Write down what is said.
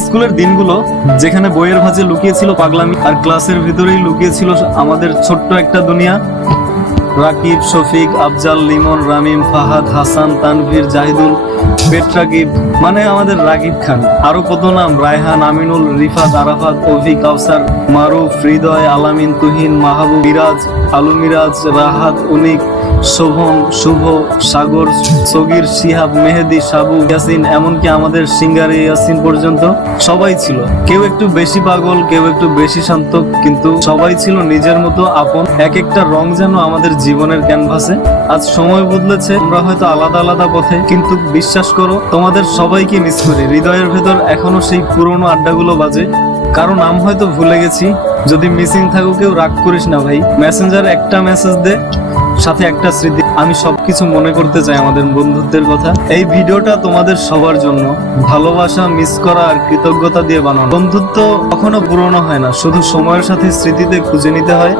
স্কুলের দিনগুলো যেখানে বইয়ের ভাঁজে লুকিয়েছিল পাগলামি আর ক্লাসের ভিতরেই লুকিয়েছিল আমাদের ছোট্ট একটা দুনিয়া। রাকিব, শফিক, আফজাল, লিমন, রামিম, ফাহাদ, হাসান, তানভীর, জাহিদুল, পেট্রাকিব মানে আমাদের রাকিব খান, আরো কত নাম, রায়হান, আমিনুল, রিফাত, আরাফাত, অভি, কাউসার, মারুফ, হৃদয়, আলামিন, তুহিন, মাহবুব, মিরাজ, আলু মিরাজ, রাহাত, অনিক, শোভন, শুভ, সাগর, সগির, শিহাব, মেহেদি, সাবু, ইয়াসিন, এমনকি আমাদের সিঙ্গারে ইয়াসিন পর্যন্ত সবাই ছিল। কেউ একটু বেশি পাগল, কেউ একটু বেশি শান্ত, কিন্তু সবাই ছিল নিজের মতো আপন। এক একটা রং যেন আমাদের জীবনের ক্যানভাসে। আজ সময় বদলেছে, আমরা হয়তো আলাদা আলাদা পথে, কিন্তু বিশ্বাস করো তোমাদের সবাইকে মিস করি। হৃদয়ের ভেতর এখনো সেই পুরোনো আড্ডাগুলো বাজে। কারো নাম হয়তো ভুলে গেছি, যদি মিসিং থাকো কেউ রাগ করিস না ভাই। মেসেঞ্জারে একটা মেসেজ দে, সাথে একটা স্মৃতি। আমি সবকিছু মনে করতে চাই আমাদের বন্ধুত্বের কথা। এই ভিডিওটা তোমাদের সবার জন্য। ভালোবাসা, মিস করা আর কৃতজ্ঞতা দিয়ে বানানো। বন্ধুত্ব কখনো পুরনো হয় না, শুধু সময়ের সাথে স্মৃতিতে খুঁজে নিতে হয়।